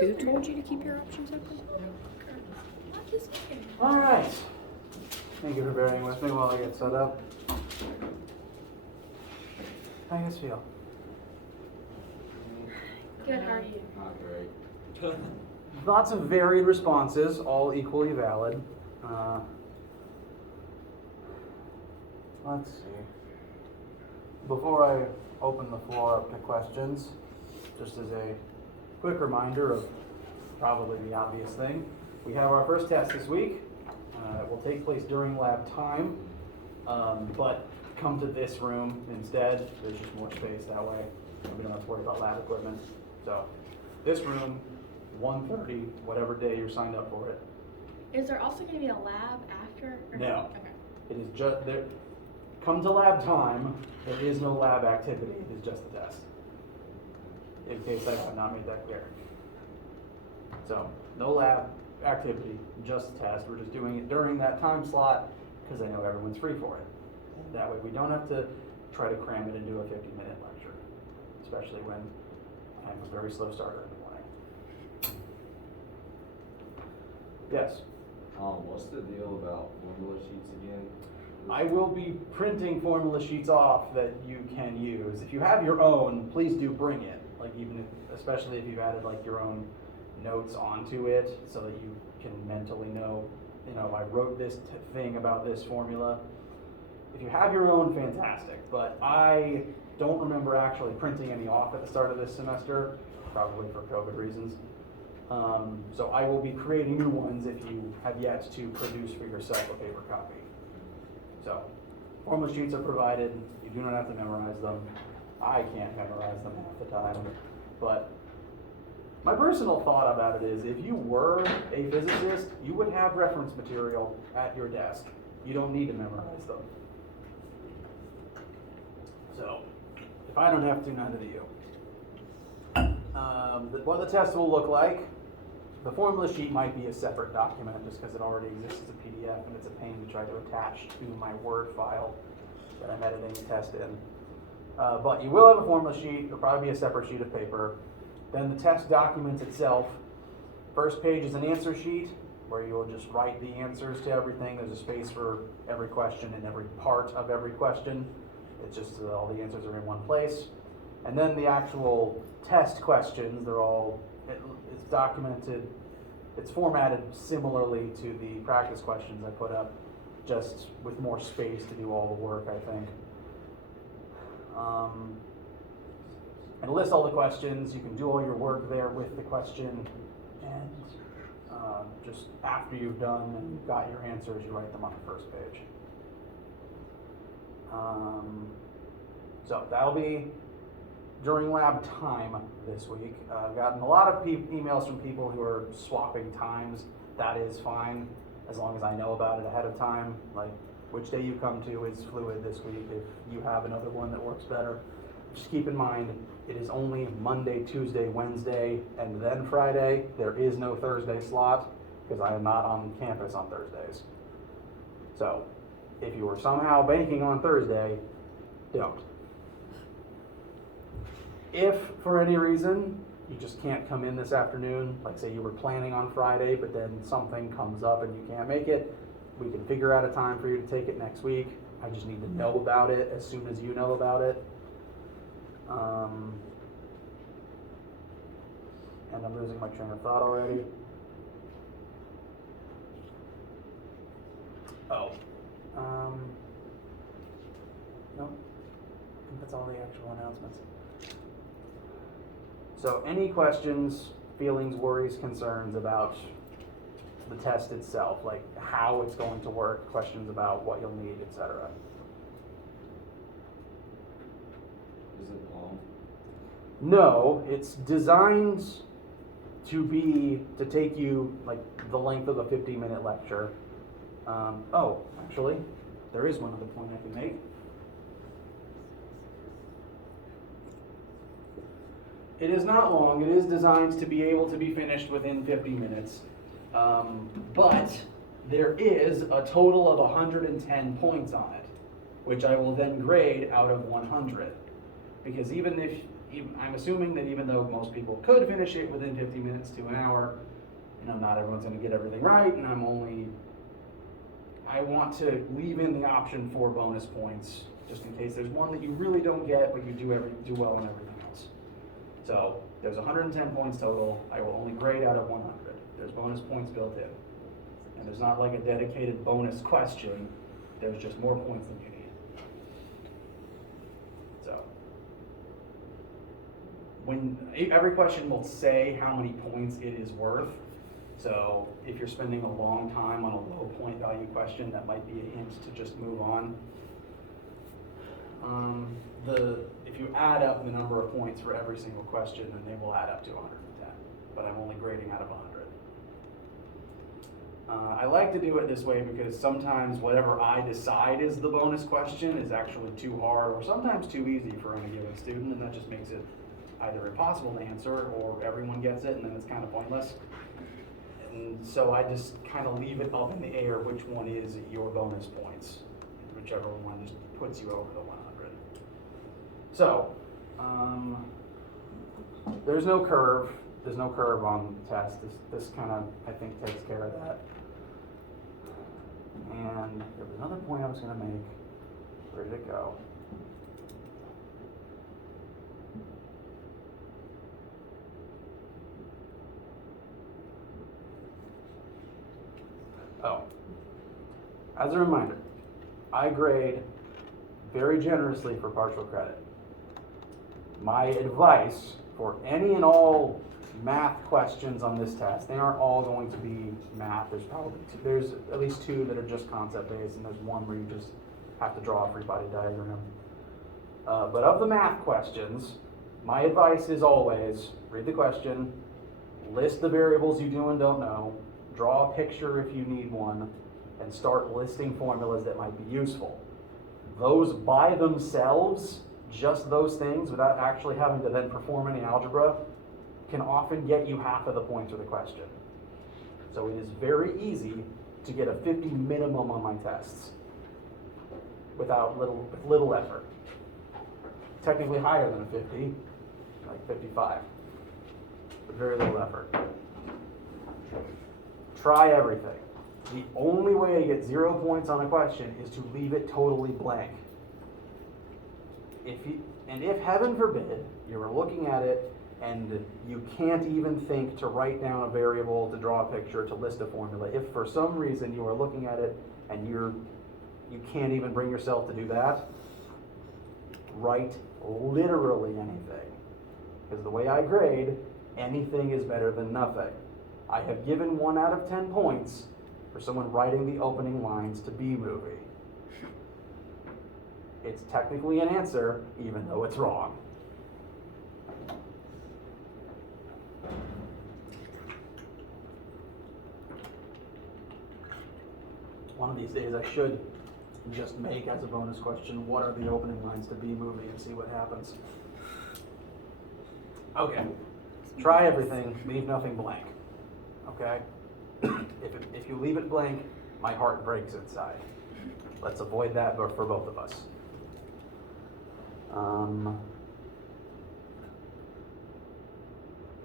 Who told you to keep your options open? All right. Thank you for bearing with me while I get set up. How you guys feel? Good, how are you? Not great. Lots of varied responses, all equally valid. Let's see. Before I open the floor up to questions, just as a quick reminder of probably the obvious thing, we have our first test this week. It will take place during lab time, but come to this room instead. There's just more space that way. We don't have to worry about lab equipment. So this room, 1:30, whatever day you're signed up for it. Is there also going to be a lab after? No. Okay. It is just there. Come to lab time. There is no lab activity. It is just a test. In case I have not made that clear. So no lab activity, just a test. We're just doing it during that time slot because I know everyone's free for it. That way we don't have to try to cram it into a 50-minute lecture, especially when I'm a very slow starter in the morning. Yes? What's the deal about formula sheets again? I will be printing formula sheets off that you can use. If you have your own, please do bring it. Like even if, especially if you've added like your own notes onto it so that you can mentally know, I wrote this thing about this formula. If you have your own, fantastic. But I don't remember actually printing any off at the start of this semester, probably for COVID reasons. So I will be creating new ones if you have yet to produce for yourself a paper copy. So, formula sheets are provided. You do not have to memorize them. I can't memorize them half the time. But my personal thought about it is if you were a physicist, you would have reference material at your desk. You don't need to memorize them. So, if I don't have to, neither do you. What the test will look like, the formula sheet might be a separate document just because it already exists as a PDF and it's a pain to try to attach to my Word file that I'm editing the test in. But you will have a formula sheet. It'll probably be a separate sheet of paper. Then the test documents itself. First page is an answer sheet where you'll just write the answers to everything. There's a space for every question and every part of every question. It's just that all the answers are in one place. And then the actual test questions, it's documented, it's formatted similarly to the practice questions I put up, just with more space to do all the work, I think. And list all the questions. You can do all your work there with the question, and just after you've done and you've got your answers, you write them on the first page. So that'll be during lab time this week. I've gotten a lot of emails from people who are swapping times. That is fine, as long as I know about it ahead of time. Like, which day you come to is fluid this week. If you have another one that works better, just keep in mind, it is only Monday, Tuesday, Wednesday, and then Friday. There is no Thursday slot, because I am not on campus on Thursdays. So, if you were somehow banking on Thursday, don't. If, for any reason, you just can't come in this afternoon, like say you were planning on Friday, but then something comes up and you can't make it, we can figure out a time for you to take it next week. I just need to know about it as soon as you know about it. And I'm losing my train of thought already. Oh. No, I think that's all the actual announcements. So any questions, feelings, worries, concerns about the test itself, like how it's going to work, questions about what you'll need, etc. Is it long? No, it's designed to take you like the length of a 50-minute lecture. Actually, there is one other point I can make. It is not long. It is designed to be able to be finished within 50 minutes. But there is a total of 110 points on it. which I will then grade out of 100. Because I'm assuming that even though most people could finish it within 50 minutes to an hour, not everyone's going to get everything right, and I want to leave in the option for bonus points, just in case there's one that you really don't get, but you do well in everything else. So there's 110 points total. I will only grade out of 100. There's bonus points built in. And there's not like a dedicated bonus question. There's just more points than you need. So every question will say how many points it is worth. So if you're spending a long time on a low point value question, that might be a hint to just move on. If you add up the number of points for every single question, then they will add up to 110. But I'm only grading out of 100. I like to do it this way because sometimes whatever I decide is the bonus question is actually too hard or sometimes too easy for any given student, and that just makes it either impossible to answer or everyone gets it and then it's kind of pointless. And so I just kind of leave it up in the air which one is your bonus points, whichever one just puts you over the 100. So, there's no curve. There's no curve on the test. This kind of, I think, takes care of that. And there was another point I was going to make. Where did it go? Oh, as a reminder, I grade very generously for partial credit. My advice for any and all math questions on this test, they aren't all going to be math. There's at least two that are just concept based, and there's one where you just have to draw a free body diagram. But of the math questions, my advice is always read the question, list the variables you do and don't know, draw a picture if you need one, and start listing formulas that might be useful. Those by themselves, just those things, without actually having to then perform any algebra, can often get you half of the points of the question. So it is very easy to get a 50 minimum on my tests with little effort. Technically higher than a 50, like 55, but very little effort. Try everything. The only way to get 0 points on a question is to leave it totally blank. If heaven forbid, you're looking at it and you can't even think to write down a variable, to draw a picture, to list a formula, if for some reason you are looking at it and you can't even bring yourself to do that, write literally anything. Because the way I grade, anything is better than nothing. I have given 1 out of 10 points for someone writing the opening lines to B-movie. It's technically an answer, even though it's wrong. One of these days I should just make as a bonus question, what are the opening lines to B-movie, and see what happens. Okay, try everything, leave nothing blank. Okay? If you leave it blank, my heart breaks inside. Let's avoid that for both of us.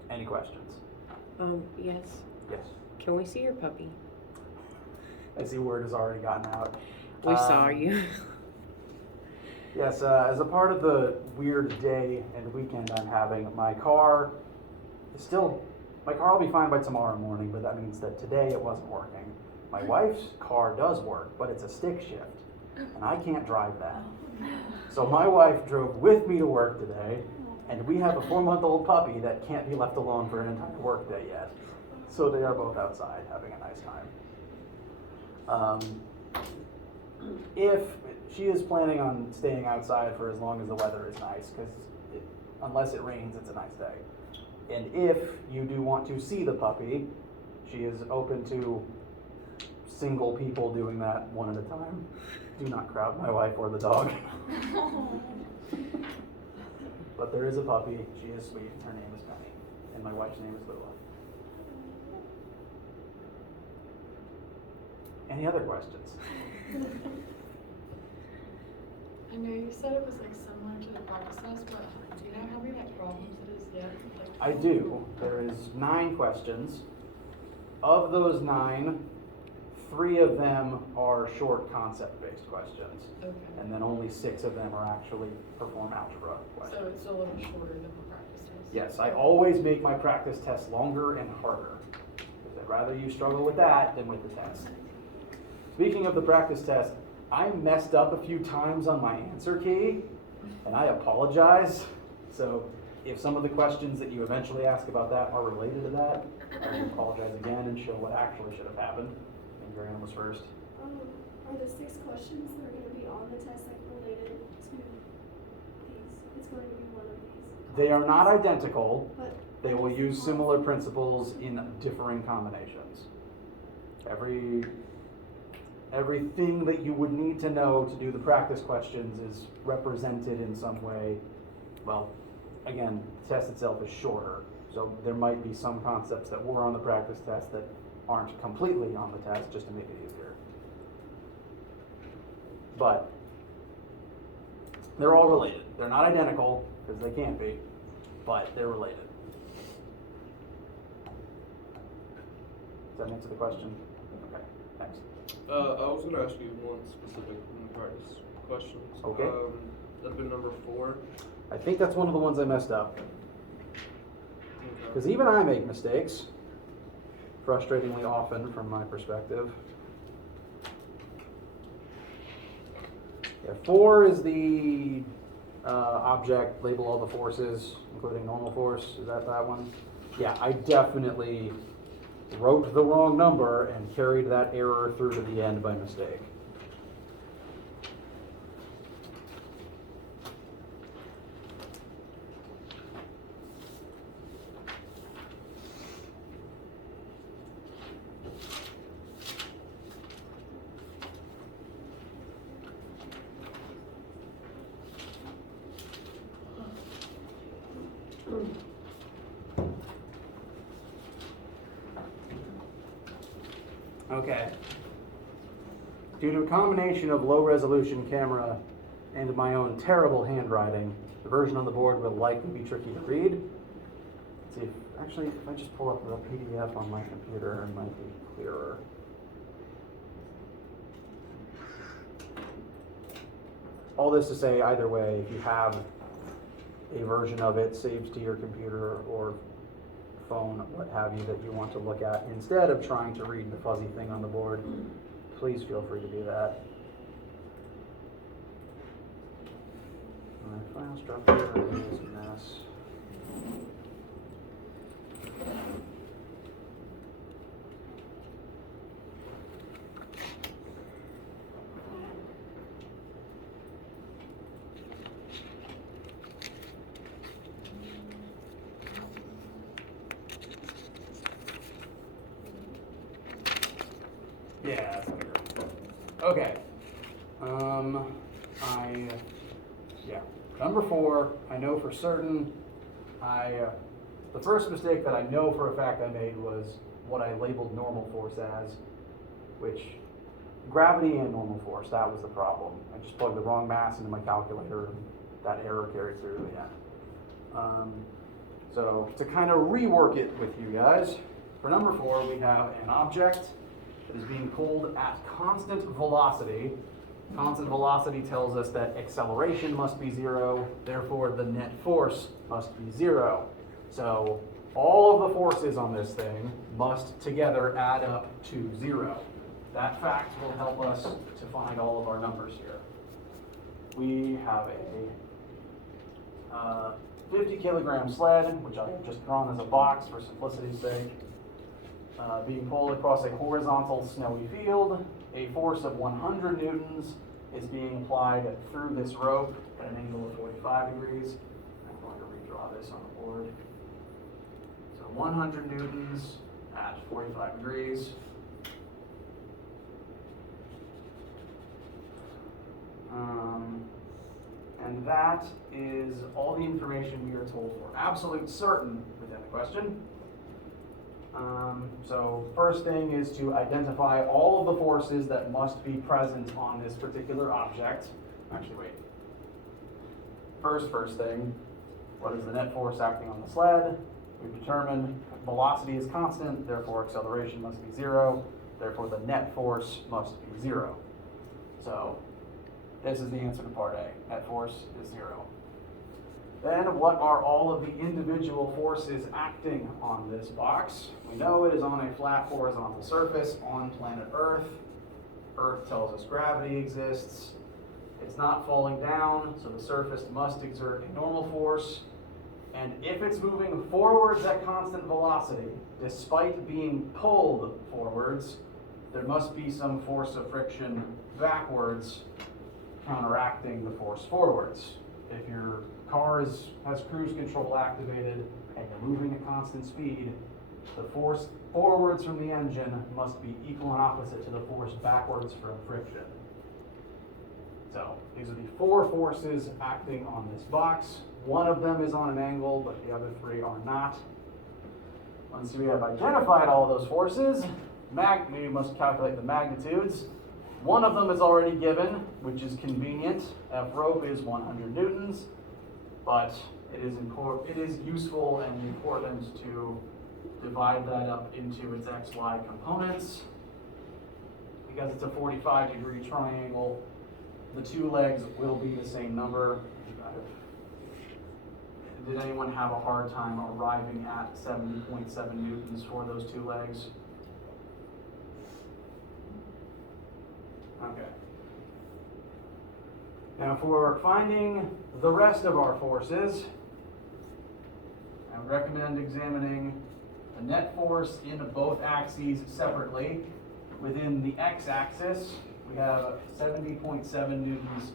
Any questions? Yes. Yes. Can we see your puppy? I see word has already gotten out. We saw you. Yes, as a part of the weird day and weekend I'm having, my car will be fine by tomorrow morning, but that means that today it wasn't working. My wife's car does work, but it's a stick shift, and I can't drive that. So my wife drove with me to work today, and we have a 4-month-old puppy that can't be left alone for an entire work day yet. So they are both outside having a nice time. If she is planning on staying outside for as long as the weather is nice, because unless it rains, it's a nice day. And if you do want to see the puppy, she is open to single people doing that one at a time. Do not crowd my wife or the dog. But there is a puppy. She is sweet. Her name is Penny. And my wife's name is Lula. Any other questions? I know you said it was like similar to the practice test, but do you know how many like problems it is yet? Like, I do. There is 9 questions. Of those 9, 3 of them are short concept-based questions, okay. and then only 6 of them are actually perform algebra So questions. it's a little shorter than the practice test. Yes, I always make my practice tests longer and harder, because I'd rather you struggle with that than with the test. Speaking of the practice test, I messed up a few times on my answer key, and I apologize. So if some of the questions that you eventually ask about that are related to that, I will apologize again and show what actually should have happened. And your animals first. Are the 6 questions that are going to be on the test like related to these? It's going to be one of these. They are not identical. But They will use similar principles in differing combinations. Everything that you would need to know to do the practice questions is represented in some way. Well, again, the test itself is shorter, so there might be some concepts that were on the practice test that aren't completely on the test, just to make it easier. But they're all related. They're not identical, because they can't be, but they're related. Does that answer the question? Okay, thanks. I was gonna ask you one specific practice questions. Okay. That'd be number 4. I think that's one of the ones I messed up. Okay. Because even I make mistakes, frustratingly often from my perspective. Yeah, 4 is the object, label all the forces, including normal force. Is that one? Yeah, I definitely wrote the wrong number and carried that error through to the end by mistake. Okay. Due to a combination of low resolution camera and my own terrible handwriting, the version on the board will likely be tricky to read. Let's see, if I just pull up the PDF on my computer, it might be clearer. All this to say, either way, if you have a version of it saved to your computer or phone, what have you, that you want to look at instead of trying to read the fuzzy thing on the board, please feel free to do that. My file structure is a mess. Yeah, that's better. Okay. Number 4, I know for certain, the first mistake that I know for a fact I made was what I labeled normal force as, which, gravity and normal force, that was the problem. I just plugged the wrong mass into my calculator and that error carried through to the end. So to kind of rework it with you guys, for number 4, we have an object that is being pulled at constant velocity. Constant velocity tells us that acceleration must be 0, therefore the net force must be 0. So all of the forces on this thing must together add up to 0. That fact will help us to find all of our numbers here. We have a 50 kilogram sled, which I've just drawn as a box for simplicity's sake, being pulled across a horizontal snowy field. A force of 100 newtons is being applied through this rope at an angle of 45 degrees. I'm going to redraw this on the board. So 100 newtons at 45 degrees. And that is all the information we are told for absolute certain within the question. So first thing is to identify all of the forces that must be present on this particular object. Actually, wait. first thing, what is the net force acting on the sled? We've determined velocity is constant, therefore acceleration must be 0, therefore the net force must be 0. So this is the answer to part A. Net force is 0. Then what are all of the individual forces acting on this box? We know it is on a flat horizontal surface on planet Earth. Earth tells us gravity exists. It's not falling down, so the surface must exert a normal force. And if it's moving forwards at constant velocity, despite being pulled forwards, there must be some force of friction backwards counteracting the force forwards. If your car has cruise control activated and you're moving at constant speed, the force forwards from the engine must be equal and opposite to the force backwards from friction. So these are the 4 forces acting on this box. One of them is on an angle, but the other 3 are not. Once we have identified all of those forces, we must calculate the magnitudes. One of them is already given, which is convenient. F rope is 100 newtons, but it is useful and important to divide that up into its XY components. Because it's a 45-degree triangle, the 2 legs will be the same number. Did anyone have a hard time arriving at 70.7 newtons for those 2 legs? Okay. Now for finding the rest of our forces, I would recommend examining the net force in both axes separately. Within the x-axis, we have 70.7 newtons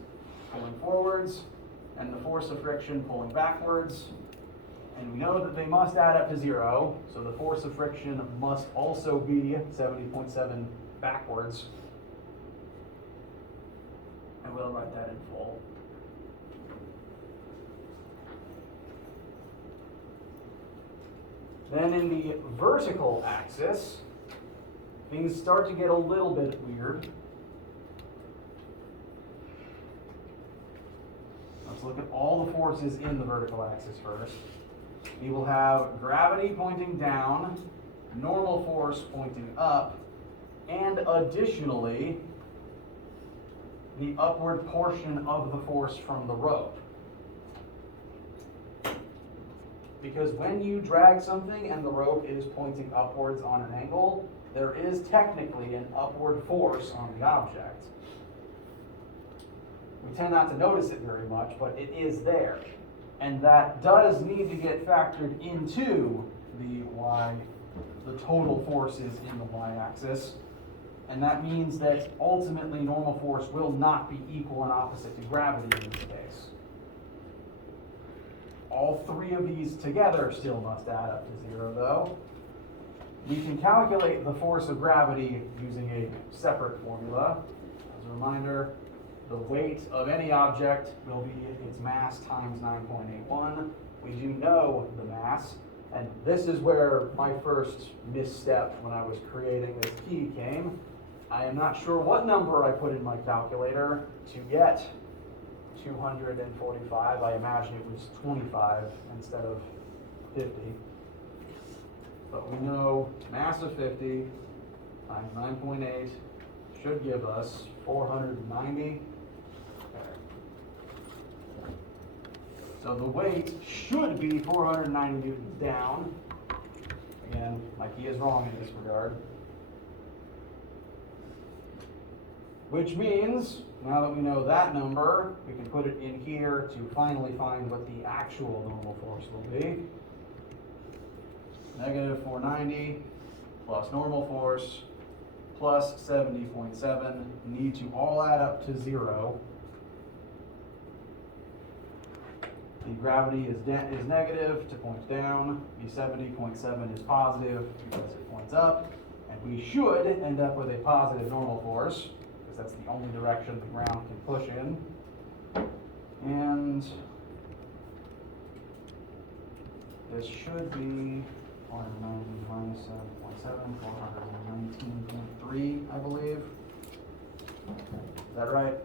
pulling forwards, and the force of friction pulling backwards. And we know that they must add up to 0, so the force of friction must also be 70.7 backwards. And we'll write that in full. Then in the vertical axis, things start to get a little bit weird. Let's look at all the forces in the vertical axis first. We will have gravity pointing down, normal force pointing up, and additionally, the upward portion of the force from the rope. Because when you drag something and the rope is pointing upwards on an angle, there is technically an upward force on the object. We tend not to notice it very much, but it is there. And that does need to get factored into the total forces in the y-axis. And that means that ultimately normal force will not be equal and opposite to gravity in this case. All 3 of these together still must add up to 0 though. We can calculate the force of gravity using a separate formula. As a reminder, the weight of any object will be its mass times 9.81. We do know the mass, and this is where my first misstep when I was creating this key came. I am not sure what number I put in my calculator to get 245. I imagine it was 25 instead of 50. But we know mass of 50 times 9.8 should give us 490. So the weight should be 490 newtons down. Again, my key is wrong in this regard. Which means, now that we know that number, we can put it in here to finally find what the actual normal force will be. Negative 490 plus normal force plus 70.7 need to all add up to 0. The gravity is negative to point down. The 70.7 is positive because it points up. And we should end up with a positive normal force, because that's the only direction the ground can push in. And this should be 490 minus 7.7, 419.3, I believe. Is that right?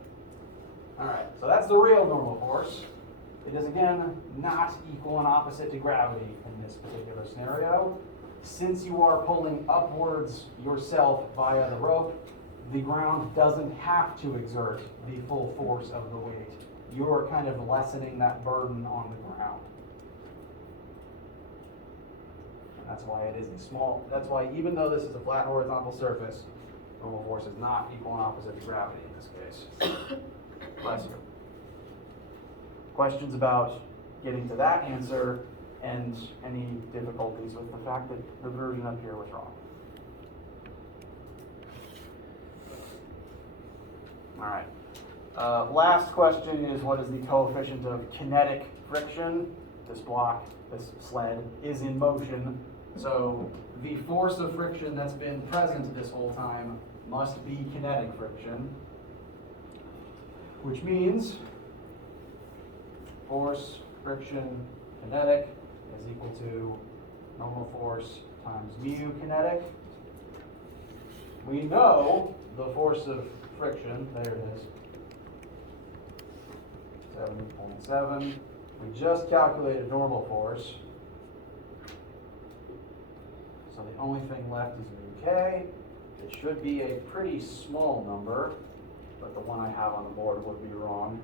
All right, so that's the real normal force. It is again not equal and opposite to gravity in this particular scenario. Since you are pulling upwards yourself via the rope, the ground doesn't have to exert the full force of the weight. You're kind of lessening that burden on the ground. And that's why it is a small, that's why even though this is a flat horizontal surface, normal force is not equal and opposite to gravity in this case. Bless you. Questions about getting to that answer and any difficulties with the fact that the version up here was wrong? All right. Last question is, what is the coefficient of kinetic friction? This block, this sled, is in motion. So the force of friction that's been present this whole time must be kinetic friction, which means force, friction, kinetic is equal to normal force times mu kinetic. We know the force of friction, there it is, 70.7. We just calculated normal force. So the only thing left is mu k. It should be a pretty small number, but the one I have on the board would be wrong,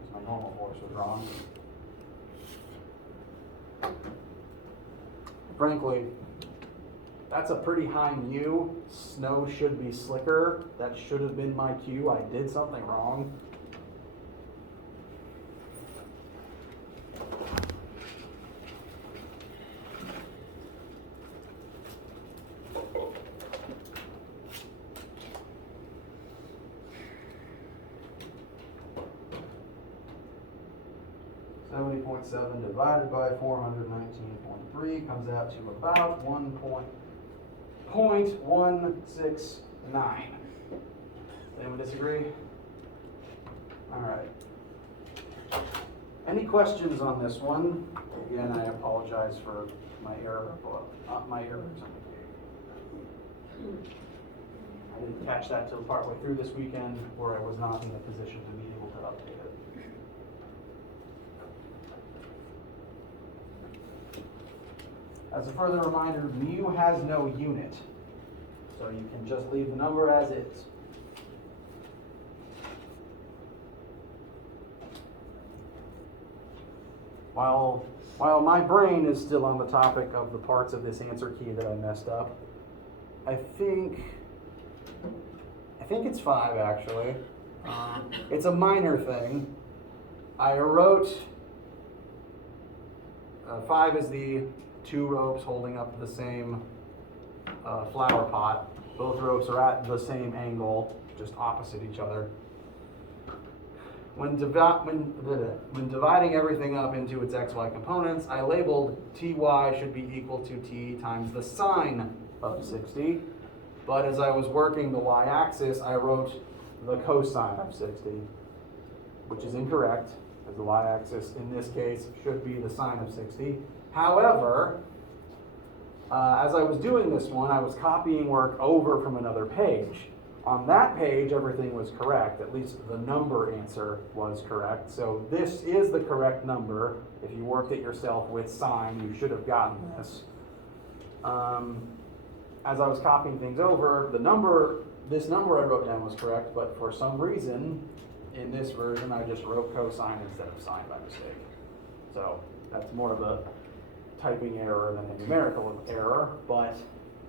because my normal force was wrong. Frankly, that's a pretty high mu. Snow should be slicker. That should have been my cue. I did something wrong. .7 divided by 419.3 comes out to about 1.169. Anyone disagree? All right. Any questions on this one? Again, I apologize for my error, my errors. I didn't catch that till partway through this weekend, where I was not in a position to be able to update it. As a further reminder, mu has no unit, so you can just leave the number as is. While my brain is still on the topic of the parts of this answer key that I messed up, I think it's 5 actually. It's a minor thing. I wrote 5 is the 2 ropes holding up the same flower pot. Both ropes are at the same angle, just opposite each other. When dividing everything up into its xy components, I labeled ty should be equal to t times the sine of 60. But as I was working the y-axis, I wrote the cosine of 60, which is incorrect, as the y-axis in this case should be the sine of 60. However, as I was doing this one, I was copying work over from another page. On that page, everything was correct. At least the number answer was correct. So this is the correct number. If you worked it yourself with sine, you should have gotten this. As I was copying things over, this number I wrote down was correct, but for some reason, in this version, I just wrote cosine instead of sine by mistake. So that's more of a typing error than a numerical error, but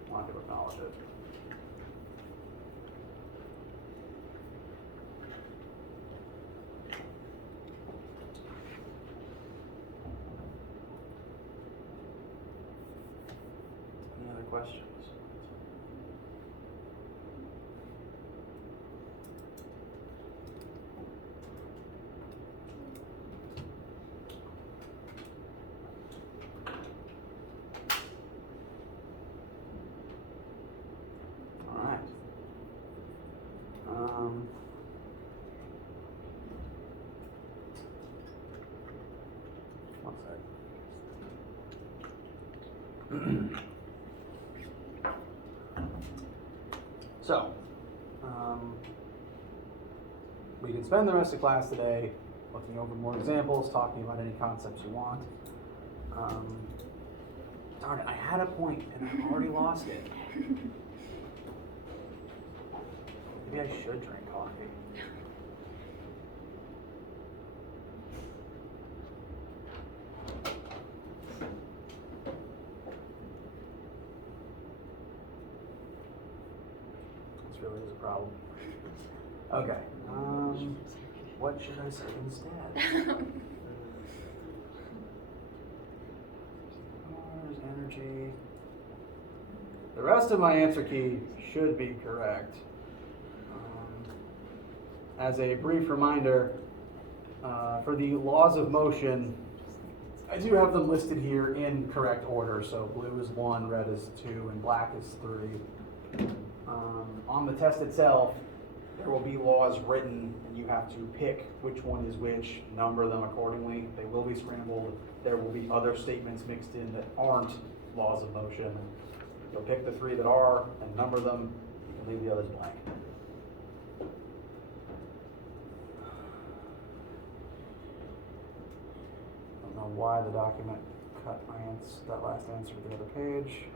I wanted to acknowledge it. Any other questions? All right. One sec. So, we can spend the rest of class today looking over more examples, talking about any concepts you want. Darn it, I had a point and I've already lost it. Maybe I should drink coffee. This really is a problem. Okay. What should I say instead? Mars, energy. The rest of my answer key should be correct. As a brief reminder, for the laws of motion, I do have them listed here in correct order. So blue is 1, red is 2, and black is 3. On the test itself, there will be laws written, and you have to pick which one is which, number them accordingly. They will be scrambled. There will be other statements mixed in that aren't laws of motion. You'll pick the 3 that are and number them, and leave the others blank. I don't know why the document cut that last answer to the other page.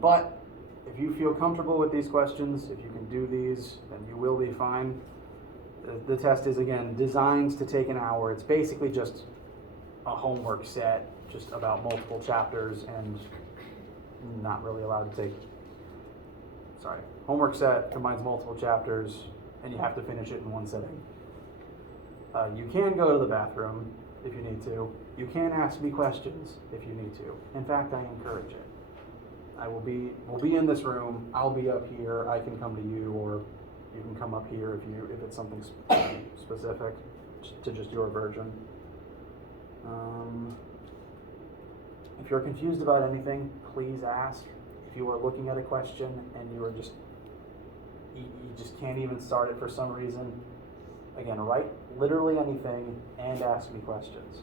But if you feel comfortable with these questions, if you can do these, then you will be fine. The test is, again, designed to take an hour. It's basically just a homework set, just about multiple chapters, and not really allowed to take, homework set combines multiple chapters, and you have to finish it in one sitting. You can go to the bathroom if you need to. You can ask me questions if you need to. In fact, I encourage it. We'll be in this room. I'll be up here. I can come to you, or you can come up here if it's something specific to just your version. If you're confused about anything, please ask. If you are looking at a question and you just can't even start it for some reason, again, write literally anything and ask me questions.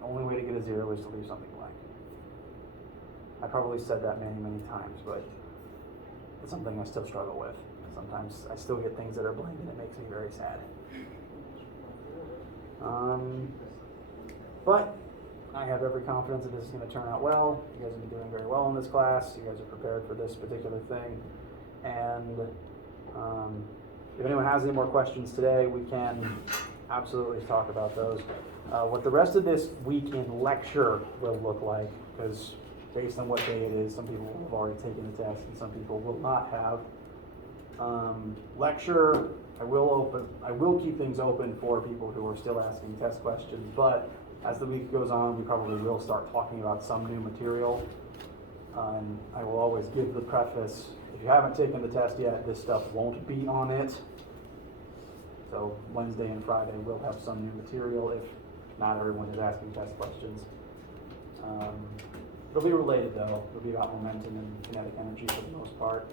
The only way to get a 0 is to leave something blank. I probably said that many, many times, but it's something I still struggle with. Sometimes I still get things that are blank and it makes me very sad. But I have every confidence that this is going to turn out well. You guys have been doing very well in this class. You guys are prepared for this particular thing. And if anyone has any more questions today, we can absolutely talk about those. What the rest of this week in lecture will look like, because based on what day it is, some people have already taken the test and some people will not have. Lecture, I will keep things open for people who are still asking test questions, but as the week goes on, we probably will start talking about some new material. And I will always give the preface, if you haven't taken the test yet, this stuff won't be on it. So Wednesday and Friday we'll have some new material if not everyone is asking test questions. It'll be related though. It'll be about momentum and kinetic energy for the most part.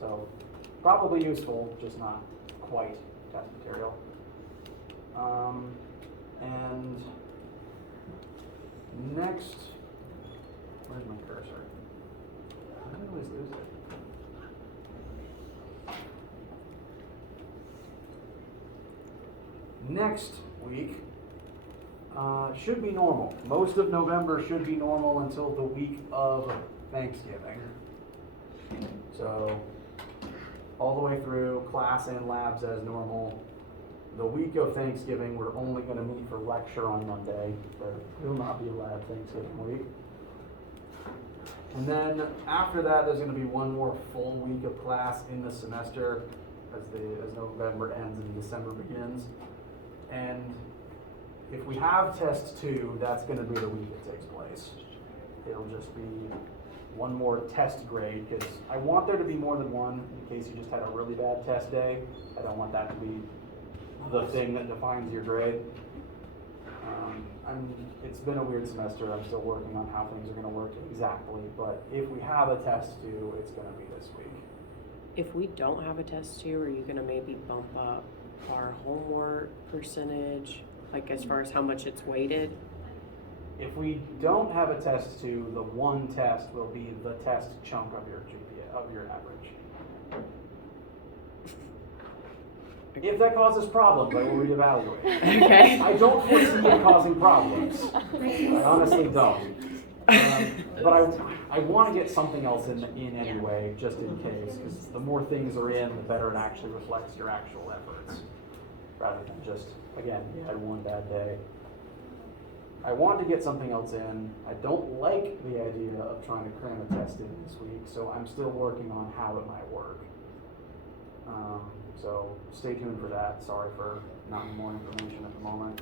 So probably useful, just not quite test material. And next, where's my cursor? I always lose it. Next week should be normal. Most of November should be normal until the week of Thanksgiving. So all the way through, class and labs as normal. The week of Thanksgiving, we're only going to meet for lecture on Monday. There will not be a lab Thanksgiving week. And then after that, there's going to be one more full week of class in the semester as November ends and December begins. And if we have test 2, that's going to be the week it takes place. It'll just be one more test grade, because I want there to be more than one in case you just had a really bad test day. I don't want that to be the thing that defines your grade. It's been a weird semester. I'm still working on how things are going to work exactly, but if we have a test 2, it's going to be this week. If we don't have a test 2, are you going to maybe bump up our homework percentage, like as far as how much it's weighted? If we don't have a test 2, the one test will be the test chunk of your GPA, of your average. If that causes problems, I will reevaluate. Okay. I don't foresee it causing problems. I honestly don't. But I want to get something else in anyway, just in case, because the more things are in, the better it actually reflects your actual efforts, rather than just, again, you had one bad day. I want to get something else in. I don't like the idea of trying to cram a test in this week, so I'm still working on how it might work. So stay tuned for that. Sorry for not more information at the moment.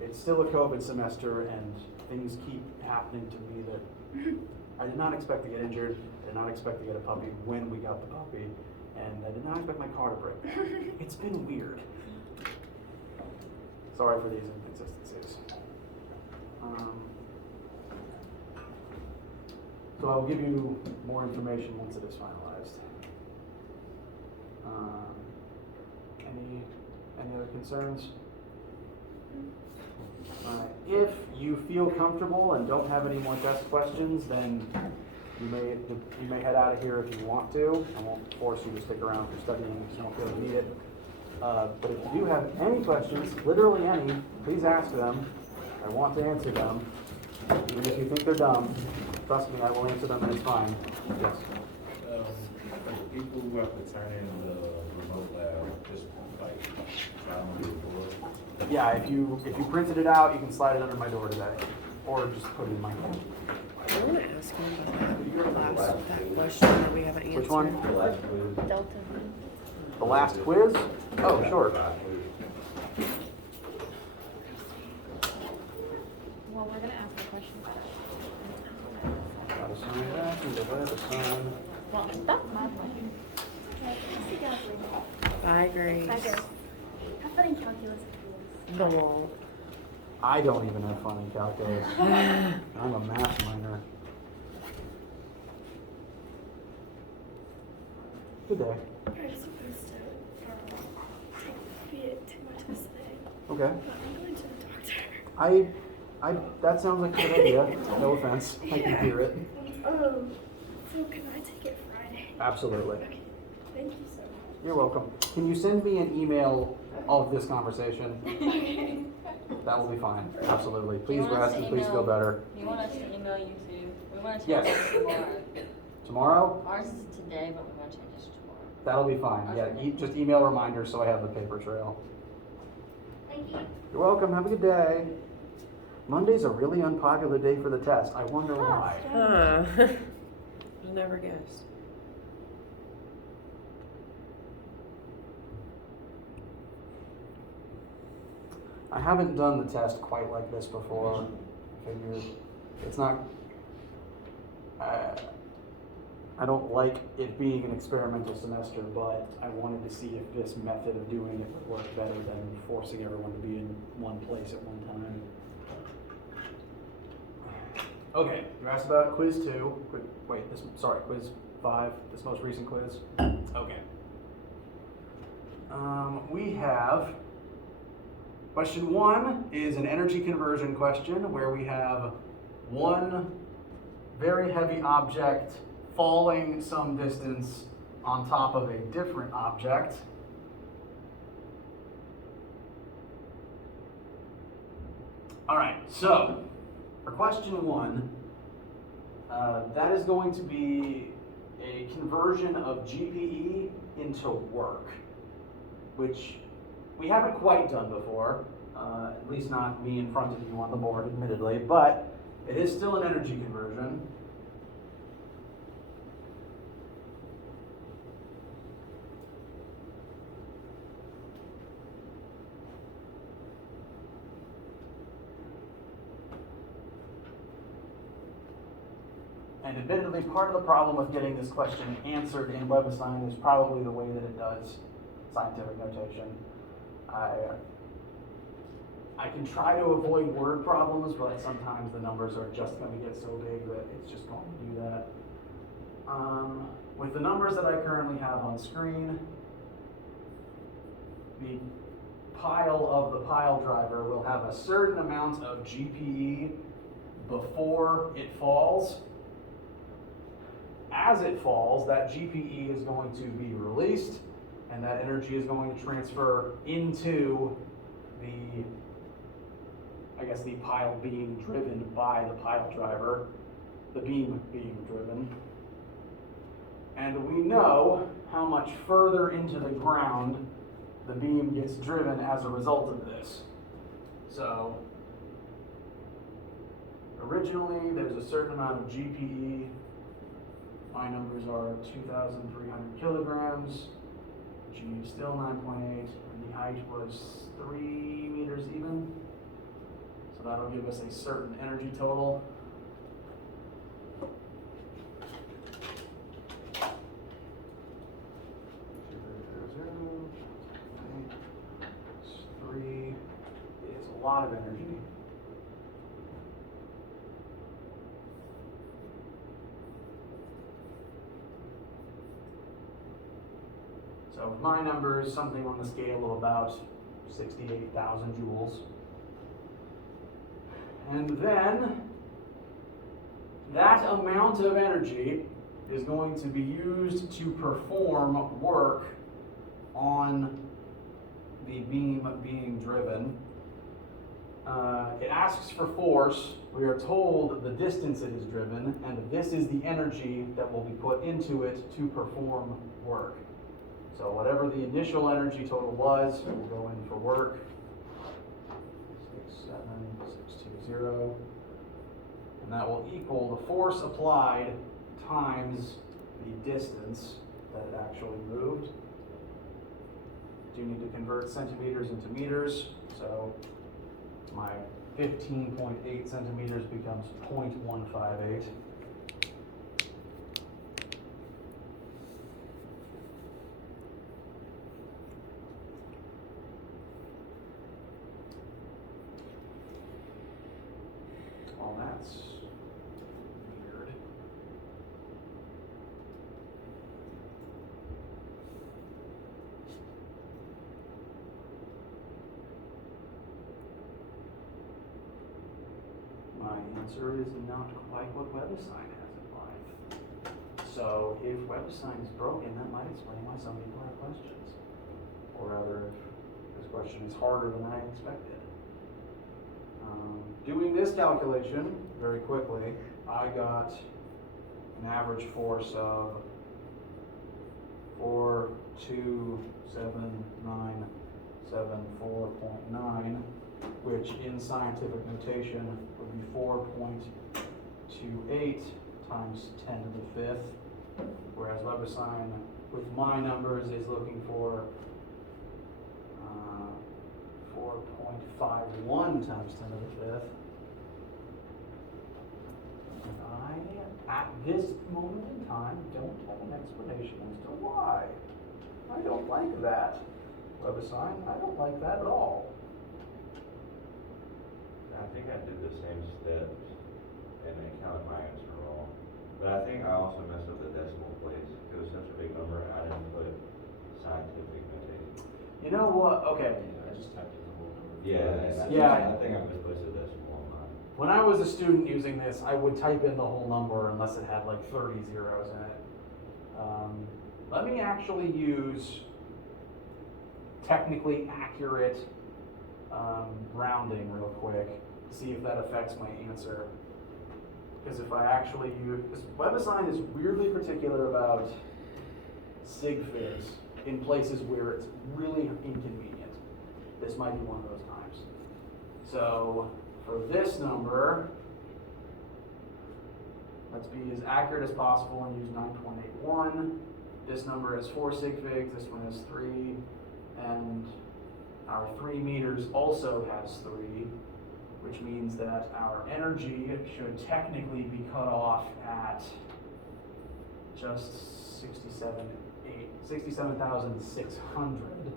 It's still a COVID semester, and things keep happening to me that I did not expect to get injured. I did not expect to get a puppy when we got the puppy, and I did not expect my car to break down. It's been weird. Sorry for these inconsistencies. So I'll give you more information once it is finalized. Any other concerns? If you feel comfortable and don't have any more test questions, then you may head out of here if you want to. I won't force you to stick around for studying if you don't feel you need it. But if you do have any questions, literally any, please ask them. I want to answer them. Even if you think they're dumb, trust me, I will answer them and it's fine. Yes. For people who have to turn in the remote lab, just like try to do it for. Yeah, if you printed it out, you can slide it under my door today, or just put it in my hand. I want to ask him about that question that we haven't answered. Which one? Delta. The last quiz? Oh, sure. Well, we're gonna ask a question about it. Gotta sign that, and gotta sign. Well, that's my question. See you guys later. Bye, Grace. Bye, guys. Have fun in calculus. No. I don't even have fun in calculus. I'm a math minor. Good day. I'm supposed to take my test today, Okay. but I'm going to the doctor. That sounds like a good idea. No offense. I can hear it. So can I take it Friday? Absolutely. Okay, thank you so much. You're welcome. Can you send me an email of this conversation? Okay. That will be fine. Absolutely. Please want us rest to and please feel email- better. You want us to email you too? We want to Yes. change it tomorrow. Tomorrow? Ours is today, but we want to change it to tomorrow. That'll be fine. Yeah, just email reminders so I have the paper trail. Thank you. You're welcome. Have a good day. Monday's a really unpopular day for the test. I wonder why. Huh. I'll never guess. I haven't done the test quite like this before. Figured it's not. I don't like it being an experimental semester, but I wanted to see if this method of doing it would work better than forcing everyone to be in one place at one time. Okay, you asked about quiz 2. Quiz 5, this most recent quiz. Okay. We have question 1 is an energy conversion question where we have one very heavy object falling some distance on top of a different object. All right, so for question 1, that is going to be a conversion of GPE into work, which we haven't quite done before, at least not me in front of you on the board, admittedly, but it is still an energy conversion. And admittedly, part of the problem with getting this question answered in WebAssign is probably the way that it does scientific notation. I can try to avoid word problems, but sometimes the numbers are just going to get so big that it's just going to do that. With the numbers that I currently have on screen, the pile of the pile driver will have a certain amount of GPE before it falls. as it falls, that GPE is going to be released, and that energy is going to transfer into the, I guess, the pile being driven by the pile driver, the beam being driven. And we know how much further into the ground the beam gets driven as a result of this. So, originally, there's a certain amount of GPE. My numbers are 2,300 kilograms. G is still 9.8, and the height was 3 meters even. So that'll give us a certain energy total. Three is a lot of energy. So with my numbers, something on the scale of about 68,000 joules. And then that amount of energy is going to be used to perform work on the beam being driven. It asks for force. We are told the distance it is driven, and this is the energy that will be put into it to perform work. So whatever the initial energy total was, we'll go in for work. 67620. And that will equal the force applied times the distance that it actually moved. Do need to convert centimeters into meters, so my 15.8 centimeters becomes 0.158. Well, that's weird. My answer is not quite what WebAssign has in mind. So if WebAssign is broken, that might explain why some people have questions. Or rather, if this question is harder than I expected. Doing this calculation very quickly, I got an average force of 42797.4.9, which in scientific notation would be 4.28 times 10 to the 5th, whereas WebAssign with my numbers is looking for 4.51 times 10 to the 5th. And I, at this moment in time, don't have an explanation as to why. I don't like that. WebAssign, I don't like that at all. I think I did the same steps and it counted my answer wrong. But I think I also messed up the decimal place. It was such a big number, I didn't put scientific notation. You know what? Okay. I just typed in the whole number. Yeah. I think I misplaced the decimal on mine. When I was a student using this, I would type in the whole number unless it had like 30 zeros in it. Let me actually use technically accurate rounding real quick to see if that affects my answer. Because if I actually use, WebAssign is weirdly particular about sig figs in places where it's really inconvenient. This might be one of those times. So for this number, let's be as accurate as possible and use 9.81. This number is 4 sig figs, this one is 3, and our 3 meters also has 3, which means that our energy should technically be cut off at just 67,600.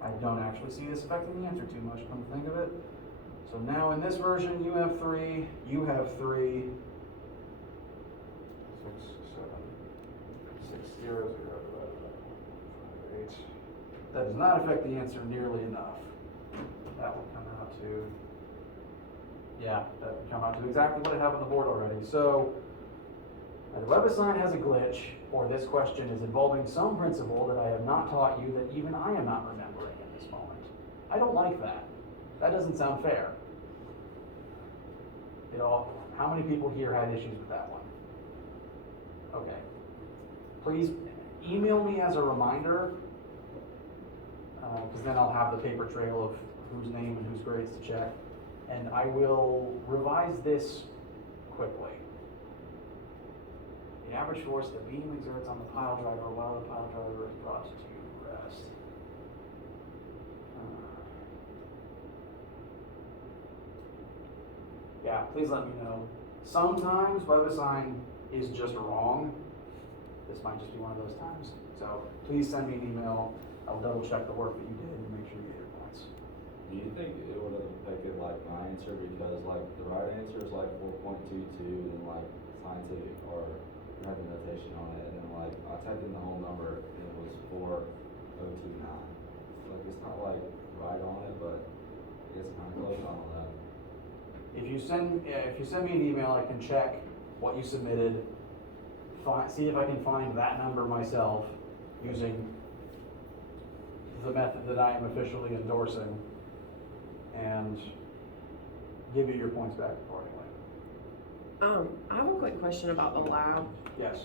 I don't actually see this affecting the answer too much, come to think of it. So now in this version, you have 3, you have 3. 6,7,6,0,0,8. That does not affect the answer nearly enough. That will come out to Yeah, that would come out to exactly what I have on the board already. So, the WebAssign has a glitch, or this question is involving some principle that I have not taught you that even I am not remembering in this moment. I don't like that. That doesn't sound fair. How many people here had issues with that one? Okay. Please email me as a reminder, because then I'll have the paper trail of whose name and whose grades to check. And I will revise this quickly. The average force the beam exerts on the pile driver while the pile driver is brought to rest. Yeah, please let me know. Sometimes WebAssign is just wrong. This might just be one of those times. So please send me an email. I'll double check the work that you did and make sure you get your points. Do you think it would have affected like my answer because like the right answer is like 4.22 and like scientific or had the notation on it and then like I typed in the whole number and it was 4029. Like it's not like right on it, but it's kind of close. I don't know. If you send me an email, I can check what you submitted, see if I can find that number myself using the method that I am officially endorsing, and give you your points back accordingly. I have a quick question about the lab. Yes.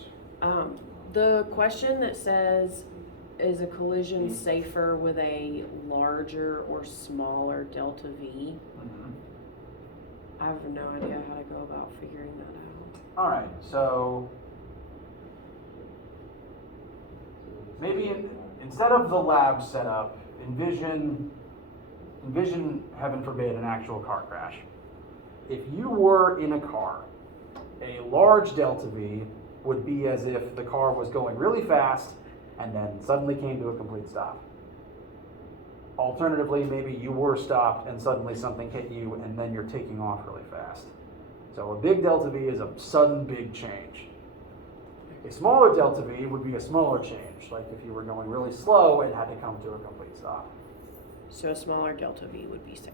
The question that says, is a collision safer with a larger or smaller delta V? I have no idea how to go about figuring that out. All right, so maybe instead of the lab setup, envision, heaven forbid, an actual car crash. If you were in a car, a large delta V would be as if the car was going really fast and then suddenly came to a complete stop. Alternatively, maybe you were stopped and suddenly something hit you and then you're taking off really fast. So a big delta V is a sudden big change. A smaller delta V would be a smaller change, like if you were going really slow and had to come to a complete stop. So a smaller delta V would be safer.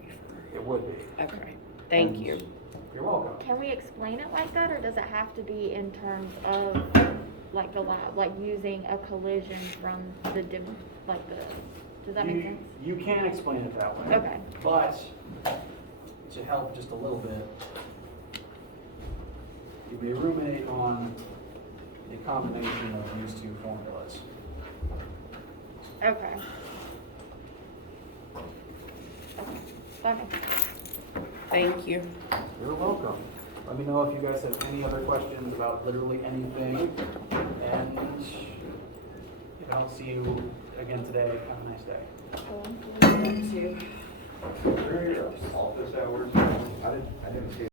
It would be. Okay, thank you. You're welcome. Can we explain it like that, or does it have to be in terms of like the lab, like using a collision from the does that make sense? You can explain it that way. Okay. But to help just a little bit, you may ruminate on the combination of these two formulas. Okay. Okay. That makes sense. Thank you. You're welcome. Let me know if you guys have any other questions about literally anything. And if I don't see you again today, have a nice day. You too. Office hours, I didn't see